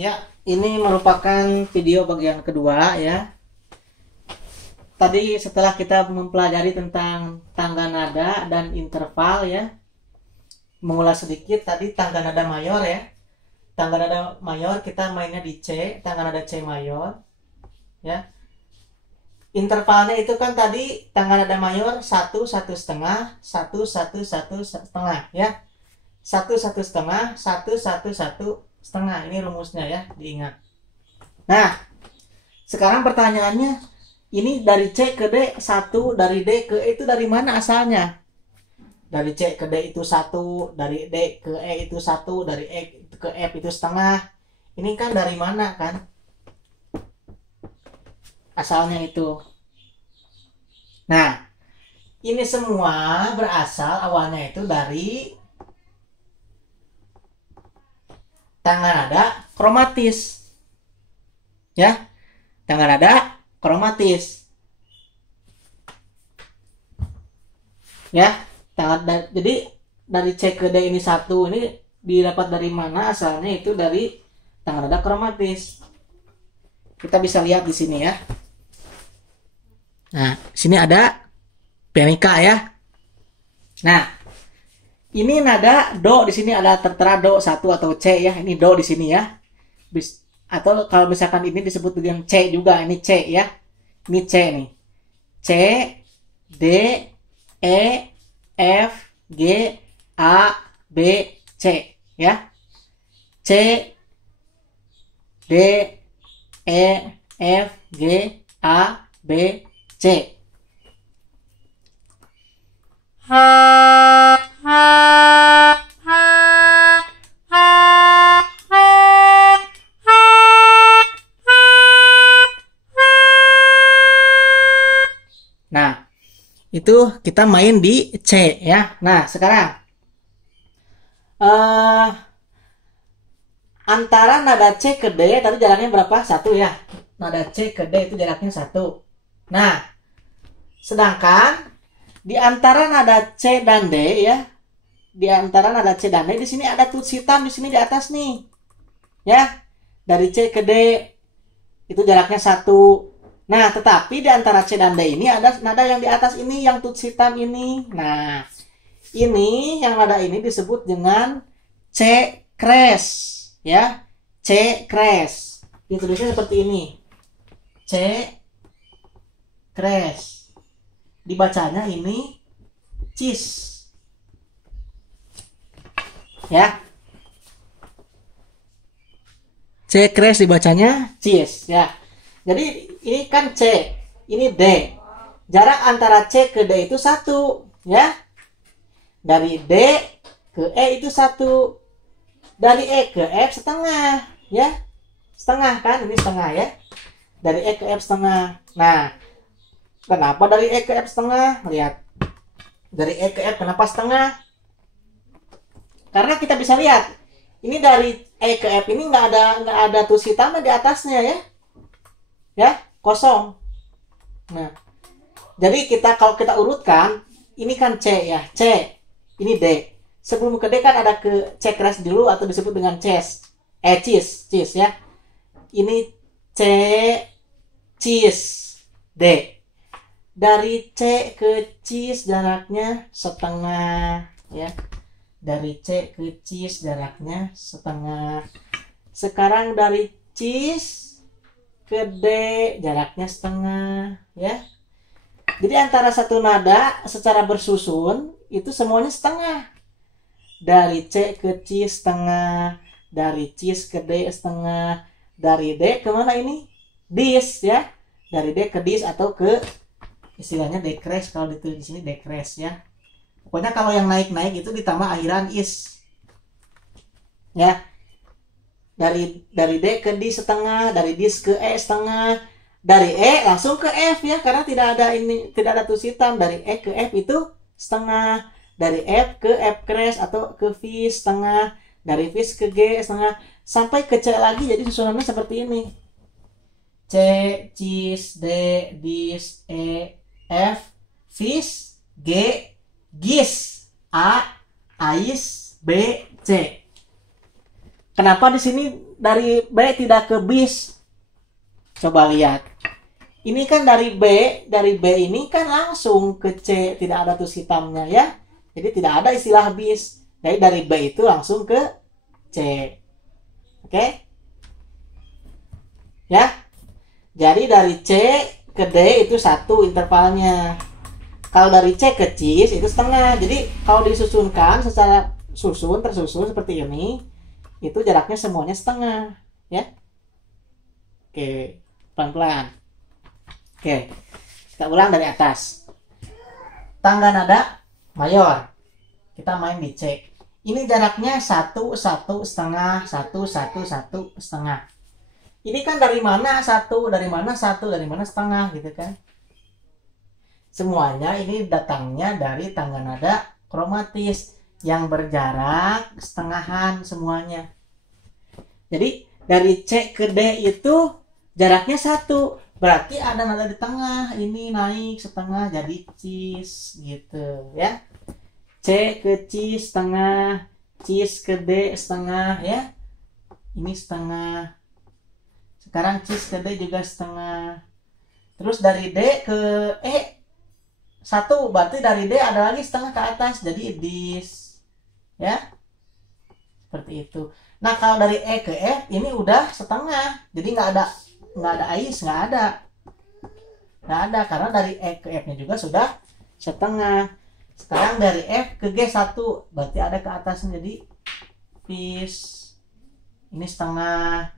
Ya, ini merupakan video bagian kedua ya. Tadi setelah kita mempelajari tentang tangga nada dan interval ya, mengulas sedikit tadi tangga nada mayor ya. Tangga nada mayor kita mainnya di C, tangga nada C mayor ya. Intervalnya itu kan tadi tangga nada mayor 1 1 setengah 1 1 1 setengah ya. 1 1 setengah 1 1 1 setengah, ini rumusnya ya, diingat. Nah, sekarang pertanyaannya, ini dari C ke D 1, dari D ke E itu dari mana asalnya? Dari C ke D itu 1, dari D ke E itu 1, dari E ke F itu setengah. Ini kan dari mana kan asalnya itu? Nah, ini semua berasal awalnya itu dari tangga nada kromatis ya, tangga nada kromatis ya. Jadi dari C ke D ini 1, ini didapat dari mana asalnya? Itu dari tangga nada kromatis. Kita bisa lihat di sini ya. Nah, sini ada penika ya. Nah, ini nada do, di sini ada tertera do 1 atau C ya. Ini do di sini ya. Atau kalau misalkan ini disebut dengan C juga, ini C ya. Ini C nih. C, D, E, F, G, A, B, C ya. C, D, E, F, G, A, B, C. Nah, itu kita main di C ya. Nah, sekarang antara nada C ke D tadi jaraknya berapa? 1 ya. Nada C ke D itu jaraknya 1. Nah, sedangkan di antara nada C dan D ya, di antara nada C dan D di sini ada tuts hitam di sini di atas nih. Ya. Dari C ke D itu jaraknya 1. Nah, tetapi di antara C dan D ini ada nada yang di atas ini, yang tuts hitam ini. Nah, ini yang nada ini disebut dengan C crash ya. C crash. Ditulisnya seperti ini. C crash. Dibacanya ini cis. Ya. C crash dibacanya cis ya. Jadi ini kan C, ini D. Jarak antara C ke D itu 1 ya. Dari D ke E itu 1. Dari E ke F setengah ya. Setengah kan, ini setengah ya. Dari E ke F setengah. Nah, kenapa dari E ke F setengah? Lihat. Dari E ke F kenapa setengah? Karena kita bisa lihat. Ini dari E ke F ini nggak ada tulis hitamnya di atasnya ya. Ya, kosong. Nah, jadi kalau kita urutkan, ini kan C ya, C, ini D. Sebelum ke D kan ada ke C crash dulu atau disebut dengan cis ya. Ini C cis D. Dari C ke cis jaraknya setengah ya. Dari C ke cis jaraknya setengah. Sekarang dari cis ke D jaraknya setengah ya. Jadi antara satu nada secara bersusun itu semuanya setengah. Dari C ke cis setengah, dari cis ke D setengah, dari D kemana ini? Dis ya. Dari D ke dis atau ke istilahnya decrease, kalau ditulis di sini decrease ya. Pokoknya kalau yang naik-naik itu ditambah akhiran is. Ya. Dari D ke D setengah, dari dis ke E setengah, dari E langsung ke F ya, karena tidak ada tulis hitam. Dari E ke F itu setengah, dari F ke F crash atau ke V setengah, dari V ke G setengah, sampai ke C lagi. Jadi susunannya seperti ini. C, cis, D, dis, E, F, vis, G, gis, A, ais, B, C. Kenapa di sini dari B tidak ke bis? Coba lihat. Ini kan dari B ini kan langsung ke C, tidak ada tulis hitamnya ya. Jadi tidak ada istilah bis. Jadi dari B itu langsung ke C. Oke? Ya. Jadi dari C ke D itu 1 intervalnya. Kalau dari C ke CIS itu setengah. Jadi kalau disusunkan secara tersusun seperti ini, itu jaraknya semuanya setengah, ya. Oke, pelan-pelan. Oke, kita ulang dari atas. Tangga nada mayor. Kita main di C. Ini jaraknya 1, 1 setengah, 1, 1, 1 setengah. Ini kan dari mana 1, dari mana 1, dari mana setengah gitu kan. Semuanya ini datangnya dari tangga nada kromatis yang berjarak setengahan semuanya. Jadi dari C ke D itu jaraknya 1. Berarti ada nada di tengah. Ini naik setengah jadi cis gitu ya. C ke cis setengah, cis ke D setengah ya. Ini setengah. Sekarang cis ke D juga setengah. Terus dari D ke E 1, berarti dari D ada lagi setengah ke atas jadi dis ya, seperti itu. Nah kalau dari E ke F ini udah setengah, jadi nggak ada ais, nggak ada karena dari E ke F nya juga sudah setengah. Sekarang dari F ke G 1, berarti ada ke atasnya jadi pis. Ini setengah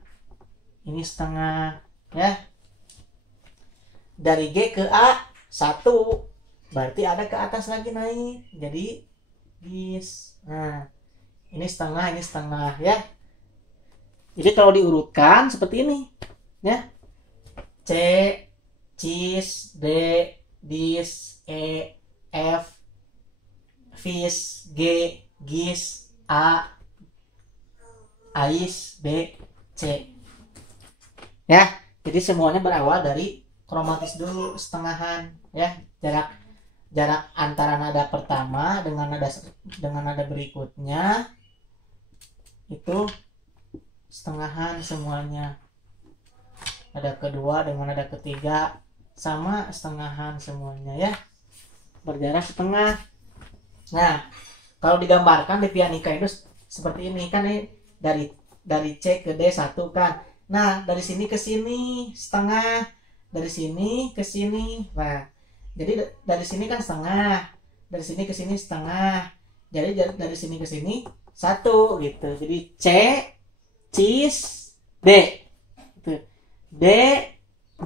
ya. Dari G ke A 1, berarti ada ke atas lagi naik jadi bis. Nah ini setengah ya. Jadi kalau diurutkan seperti ini ya, C, cis, D, dis, E, F, fis, G, gis, A, ais, B, C ya. Jadi semuanya berawal dari kromatis dulu setengahan ya. Jarak antara nada pertama dengan nada berikutnya itu setengahan semuanya. Nada kedua dengan nada ketiga sama setengahan semuanya ya, berjarak setengah. Nah kalau digambarkan di pianika itu seperti ini kan, ini dari C ke D 1 kan. Nah dari sini ke sini setengah, dari sini ke sini. Nah jadi dari sini kan setengah, dari sini ke sini setengah, jadi dari sini ke sini 1 gitu. Jadi C, cis, D gitu. D,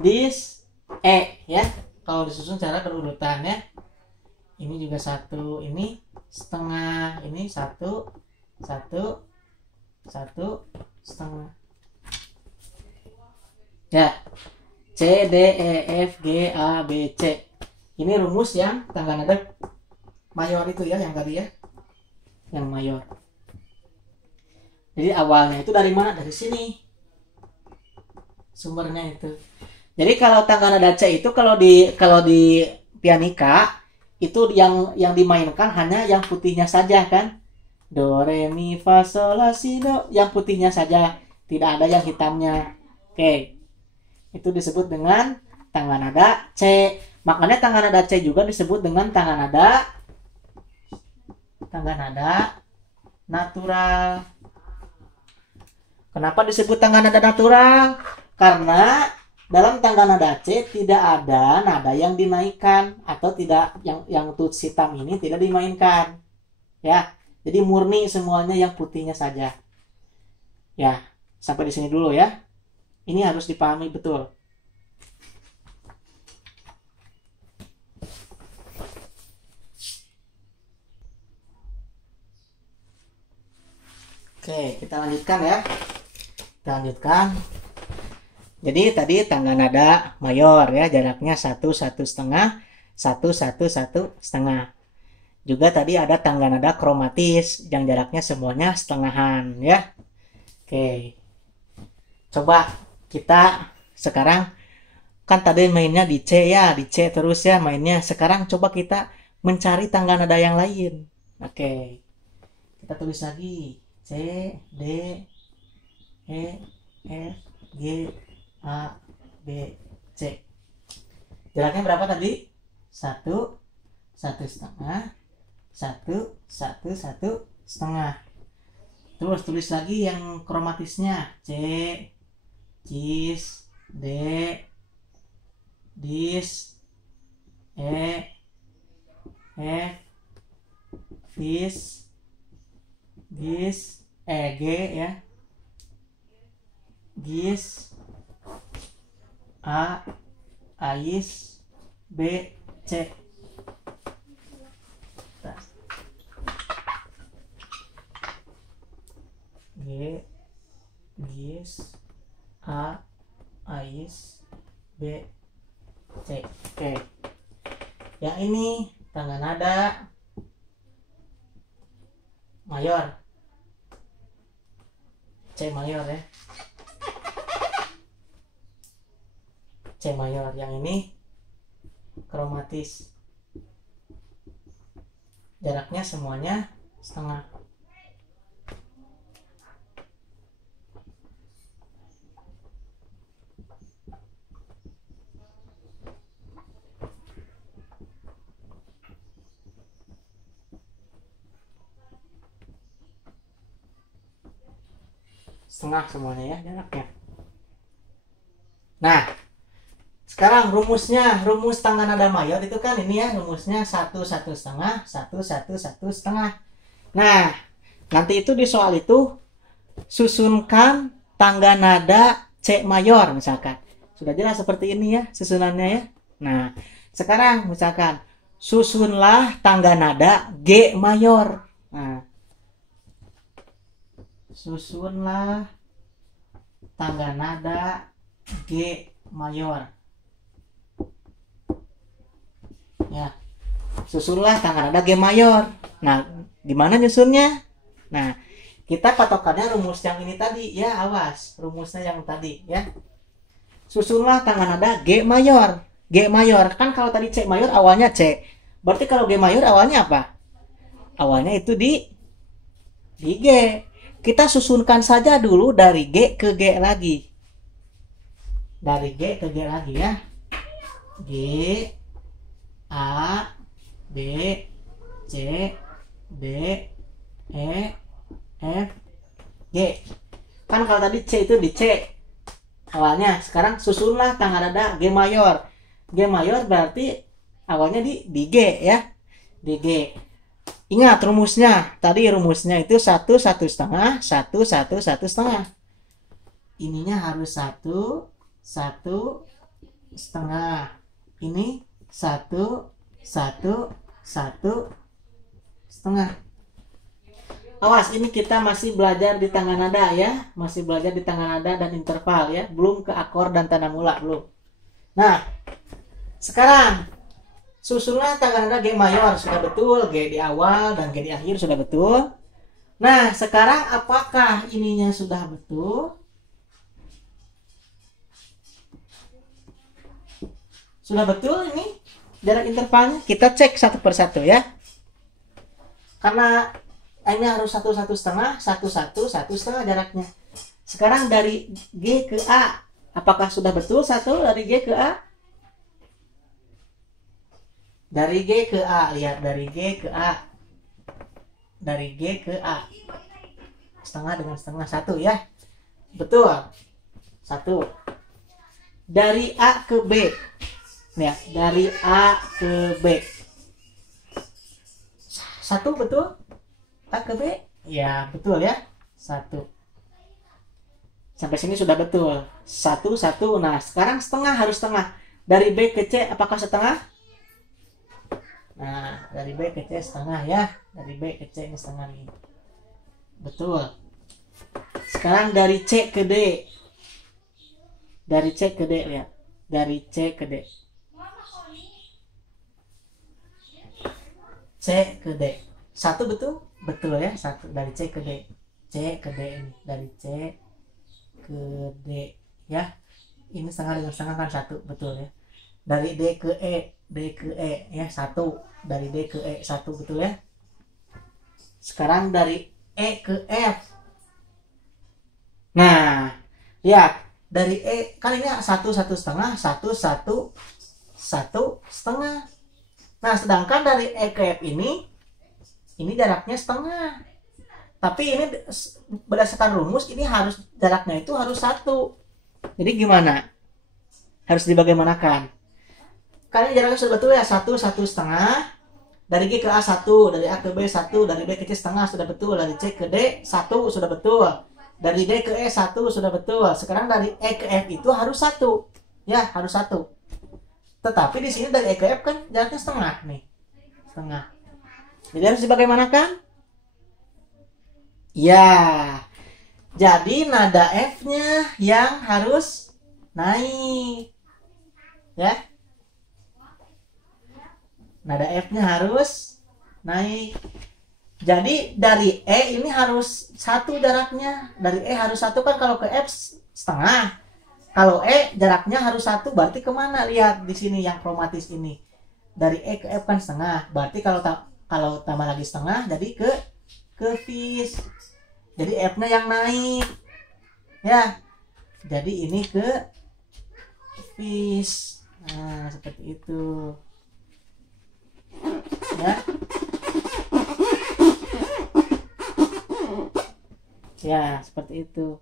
dis, E ya. Kalau disusun secara berurutan ya. Ini juga 1, ini setengah, ini 1, 1, 1 setengah ya. C, D, E, F, G, A, B, C. Ini rumus yang tangga nada mayor itu ya, yang tadi ya, yang mayor. Jadi awalnya itu dari mana? Dari sini sumbernya itu. Jadi kalau tangga nada C itu kalau di pianika itu yang dimainkan hanya yang putihnya saja kan. Do, re, mi, fa, sol, la, si, do. Yang putihnya saja, tidak ada yang hitamnya. Oke. Itu disebut dengan tangga nada C. Makanya tangga nada C juga disebut dengan tangga nada natural. Kenapa disebut tangga nada natural? Karena dalam tangga nada C tidak ada nada yang dinaikkan atau tidak, yang tuts hitam ini tidak dimainkan. Ya. Jadi murni semuanya yang putihnya saja. Ya, sampai di sini dulu ya. Ini harus dipahami betul. Oke, kita lanjutkan ya. Kita lanjutkan. Jadi tadi tangga nada mayor ya, jaraknya 1, 1 setengah, 1, 1, 1 setengah. Juga tadi ada tangga nada kromatis yang jaraknya semuanya setengahan ya. Oke. Coba kita sekarang, kan tadi mainnya di C ya, di C terus ya mainnya. Sekarang coba kita mencari tangga nada yang lain. Oke. Kita tulis lagi C, D, E, F, G, A, B, C. Jaraknya berapa tadi? 1, 1,5, 1, 1, 1,5. Terus tulis lagi yang kromatisnya. C, cis, D, dis, E, F, dis, gis, G ya, gis, A, ais, B, C. G, gis, A, ais, B, C. Oke. Yang ini tangga nada mayor. C mayor ya. C mayor. Yang ini kromatis. Jaraknya semuanya setengah. Setengah semuanya ya jaraknya. Nah, sekarang rumusnya, rumus tangga nada mayor itu kan ini ya, rumusnya 1, 1,5, 1, 1, 1,5. Nah, nanti itu di soal itu susunkan tangga nada C mayor misalkan. Sudah jelas seperti ini ya susunannya ya. Nah, sekarang misalkan susunlah tangga nada G mayor. Nah, susunlah tangga nada G mayor. Ya, susunlah tangga nada G mayor. Nah, gimana nyusunnya? Nah, kita patokannya rumus yang ini tadi ya, awas rumusnya yang tadi ya. Susunlah tangga nada G mayor. G mayor kan kalau tadi C mayor awalnya C. Berarti kalau G mayor awalnya apa? Awalnya itu di G. Kita susunkan saja dulu dari G ke G lagi. Dari G ke G lagi ya. G, A, B, C, D, E, F, G. Kan kalau tadi C itu di C awalnya. Sekarang susunlah tangga nada G mayor. G mayor berarti awalnya di G ya. Di G. Ingat rumusnya. Tadi rumusnya itu 1, 1,5, 1, 1, 1,5. Ininya harus 1, 1,5. Ini 1, 1, 1,5. Awas, ini kita masih belajar di tangga nada ya. Masih belajar di tangga nada dan interval ya. Belum ke akor dan tanda mula, belum. Nah, sekarang susunlah tangga nada G mayor. Sudah betul, G di awal dan G di akhir sudah betul. Nah, sekarang apakah ininya sudah betul? Sudah betul ini jarak intervalnya? Kita cek satu persatu ya. Karena ini harus 1, 1,5, 1, 1, 1,5 jaraknya. Sekarang dari G ke A, apakah sudah betul satu dari G ke A? Dari G ke A, lihat dari G ke A. Dari G ke A. Setengah dengan setengah 1 ya. Betul. 1. Dari A ke B. Ya, dari A ke B. 1 betul? A ke B? Ya, betul ya. 1. Sampai sini sudah betul. 1, 1. Nah, sekarang setengah harus setengah. Dari B ke C apakah setengah? Nah, dari B ke C setengah ya. Dari B ke C ini setengah nih. Betul. Sekarang dari C ke D. Dari C ke D, lihat. Dari C ke D. C ke D. 1 betul? Betul ya. 1 dari C ke D. C ke D ini. Dari C ke D ya. Ini setengah dengan setengah kan 1, betul ya. Dari D ke E, D ke E ya 1. Dari D ke E 1, betul ya. Sekarang dari E ke F. Nah, Lihat, dari E kan ini satu setengah, satu setengah. Nah, sedangkan dari E ke F ini jaraknya setengah. Tapi ini berdasarkan rumus ini harus jaraknya itu harus satu. Jadi gimana? Harus dibagaimanakan? Karena jaraknya sudah betul ya, satu setengah. Dari G ke A 1, dari A ke B 1, dari B ke C setengah sudah betul, dari C ke D 1 sudah betul, dari D ke E 1 sudah betul. Sekarang dari E ke F itu harus satu, ya harus satu. Tetapi di sini dari E ke F kan jaraknya setengah nih, setengah. Jadi harus dibagaimanakan? Ya, jadi nada F-nya yang harus naik, ya. Nada F-nya harus naik. Jadi dari E ini harus satu jaraknya. Dari E harus satu kan, kalau ke F setengah. Kalau E jaraknya harus satu, berarti kemana? Lihat di sini yang kromatis ini. Dari E ke F kan setengah. Berarti kalau tambah lagi setengah, jadi ke vis. Jadi F-nya yang naik. Ya. Jadi ini ke vis. Nah, seperti itu. Ya. Ya, seperti itu.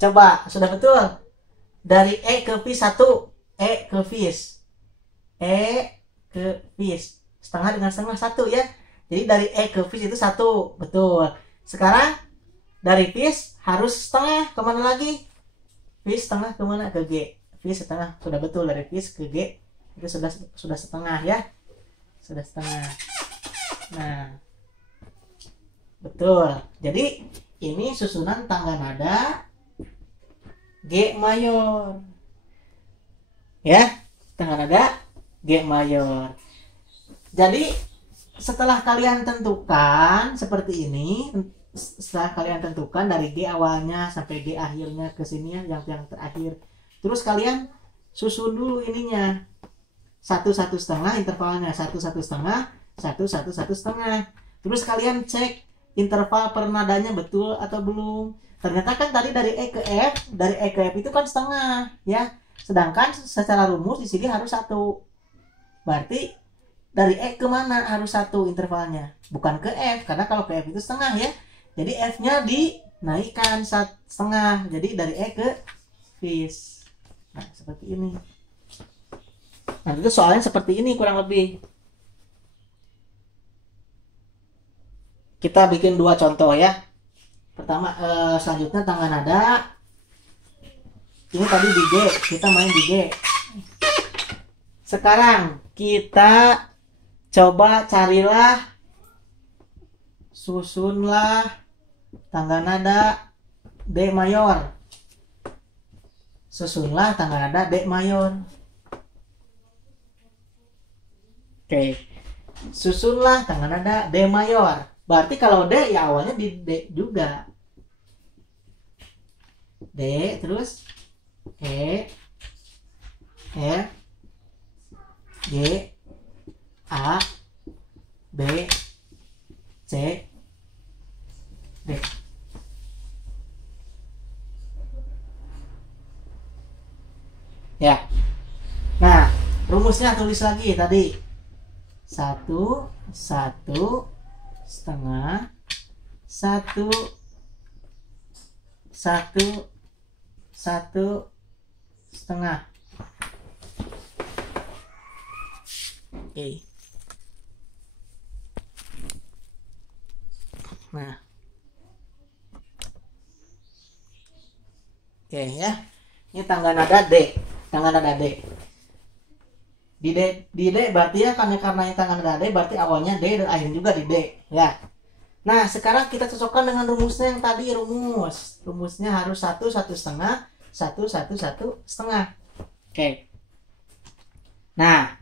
Coba, sudah betul. Dari E ke vis 1, E ke vis. E ke vis. Setengah dengan setengah 1 ya. Jadi dari E ke vis itu 1, betul. Sekarang dari vis harus setengah, kemana lagi? Vis setengah kemana? Ke G. Vis setengah, sudah betul, dari vis ke G itu sudah setengah ya. Sudah setengah. Nah, betul. Jadi ini susunan tangga nada G mayor. Ya, tangga nada G mayor. Jadi setelah kalian tentukan seperti ini, setelah kalian tentukan dari G awalnya sampai G akhirnya ke sini ya, yang terakhir. Terus kalian susun dulu ininya. Satu setengah intervalnya, satu setengah, satu setengah. Terus kalian cek interval per nadanya betul atau belum. Ternyata kan tadi dari E ke F itu kan setengah ya. Sedangkan secara rumus di sini harus satu. Berarti dari E ke mana harus satu intervalnya, bukan ke F, karena kalau ke F itu setengah ya. Jadi F-nya dinaikkan setengah. Jadi dari E ke vis. Nah, seperti ini. Nah, itu soalnya seperti ini kurang lebih. Kita bikin dua contoh ya. Pertama, selanjutnya tangga nada. Ini tadi di G, kita main di G. Sekarang kita coba carilah, susunlah tangga nada D mayor. Susunlah tangga nada D mayor. Oke, susunlah tangga nada D mayor. Berarti kalau D ya awalnya di D juga. D, terus E, F, G, A, B, C, D. Ya. Nah, rumusnya tulis lagi tadi. Satu setengah, satu setengah. Oke. Nah, oke ya. Ini tangga nada D, tangga nada D. Di D berarti ya, karena ini tangga nada D berarti awalnya D dan akhirnya juga di D ya. Nah, sekarang kita cocokkan dengan rumusnya yang tadi. Rumusnya harus satu setengah, satu setengah. Oke. Nah,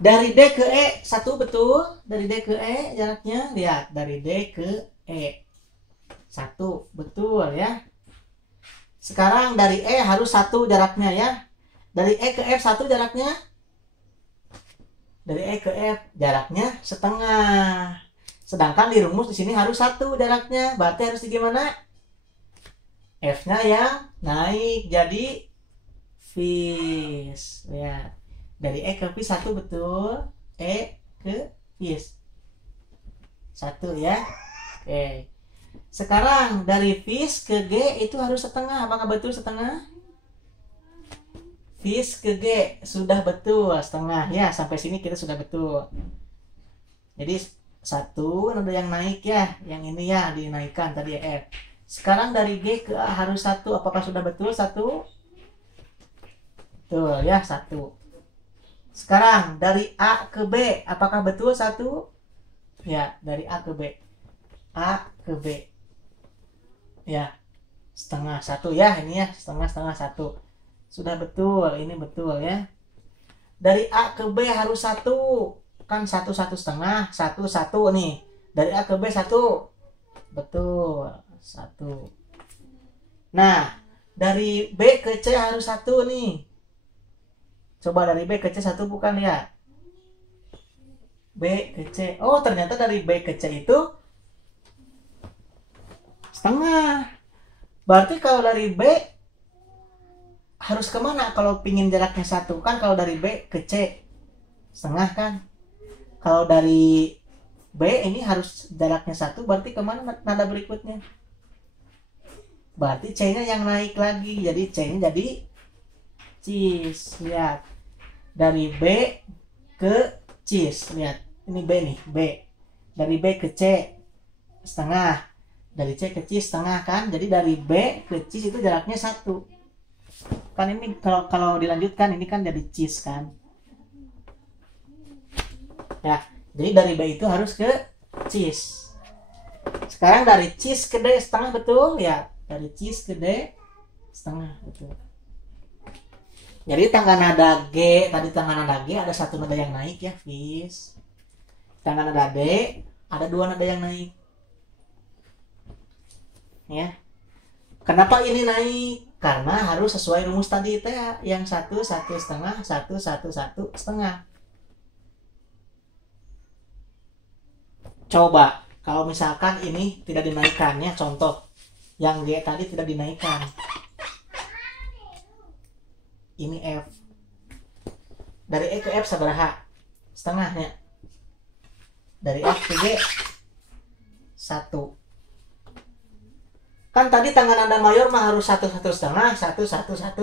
dari D ke E 1 betul. Dari D ke E jaraknya, lihat, dari D ke E 1 betul ya. Sekarang dari E harus 1 jaraknya ya. Dari E ke F 1 jaraknya, dari E ke F jaraknya setengah. Sedangkan di rumus di sini harus 1 jaraknya. Berarti harus gimana? F-nya yang naik jadi fish. Lihat. Dari E ke fish 1 betul. E ke fish 1 ya. Oke. Sekarang dari fish ke G itu harus setengah. Apakah betul setengah? Fish ke G sudah betul setengah ya. Sampai sini kita sudah betul. Jadi 1 ada yang naik ya. Yang ini ya dinaikkan tadi F. Sekarang dari G ke A harus 1. Apakah sudah betul 1? Betul ya 1. Sekarang dari A ke B apakah betul 1? Ya dari A ke B. A ke B ya setengah 1 ya, ini ya setengah 1 sudah betul, ini betul ya. Dari A ke B harus 1 kan 1 setengah 1 nih. Dari A ke B 1 betul 1. Nah dari B ke C harus 1 nih. Coba dari B ke C 1 bukan ya. B ke C. Oh ternyata dari B ke C itu setengah. Berarti kalau dari B harus kemana kalau pingin jaraknya 1? Kan kalau dari B ke C setengah kan. Kalau dari B ini harus jaraknya 1, berarti kemana nada berikutnya? Berarti C nya yang naik lagi. Jadi C nya jadi cis. Lihat. Dari B ke cis. Lihat. Ini B nih. B. Dari B ke C setengah. Dari C ke C setengah kan. Jadi dari B ke C itu jaraknya 1. Kan ini kalau dilanjutkan ini kan jadi cis kan. Ya, jadi dari B itu harus ke cis. Sekarang dari cis ke D setengah betul ya. Dari cis ke D setengah betul. Jadi tangga nada G, tadi tangga nada G ada 1 nada yang naik ya, fish. Tangga nada D ada 2 nada yang naik. Ya. Kenapa ini naik? Karena harus sesuai rumus tadi teh yang 1 setengah 1 setengah. Coba kalau misalkan ini tidak dinaikkan ya, contoh yang G tadi tidak dinaikkan. Ini F. Dari E ke F sabaraha? Setengahnya. Dari F ke G 1. Kan tadi tangga nada mayor mah harus 1 setengah 1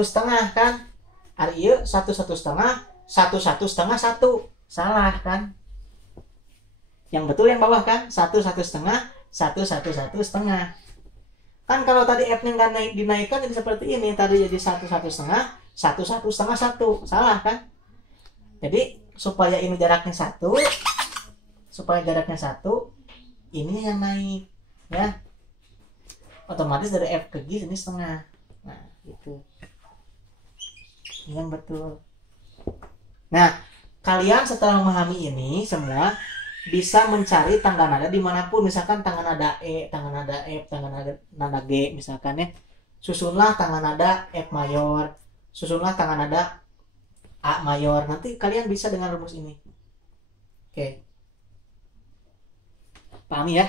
setengah kan. Hari iya 1 setengah 1 setengah 1. Salah kan. Yang betul yang bawah kan 1 setengah 1 setengah. Kan kalau tadi F-nya nggak dinaikkan jadi seperti ini. Tadi jadi 1 setengah 1 setengah 1. Salah kan. Jadi supaya ini jaraknya 1, supaya jaraknya 1, ini yang naik ya. Otomatis dari F ke G ini setengah. Nah gitu. Ini yang betul. Nah kalian setelah memahami ini semua bisa mencari tangga nada dimanapun. Misalkan tangga nada E, tangga nada F, tangga nada G misalkan ya. Susunlah tangga nada F mayor, susunlah tangga nada A mayor. Nanti kalian bisa dengan rumus ini. Oke. Pahami ya?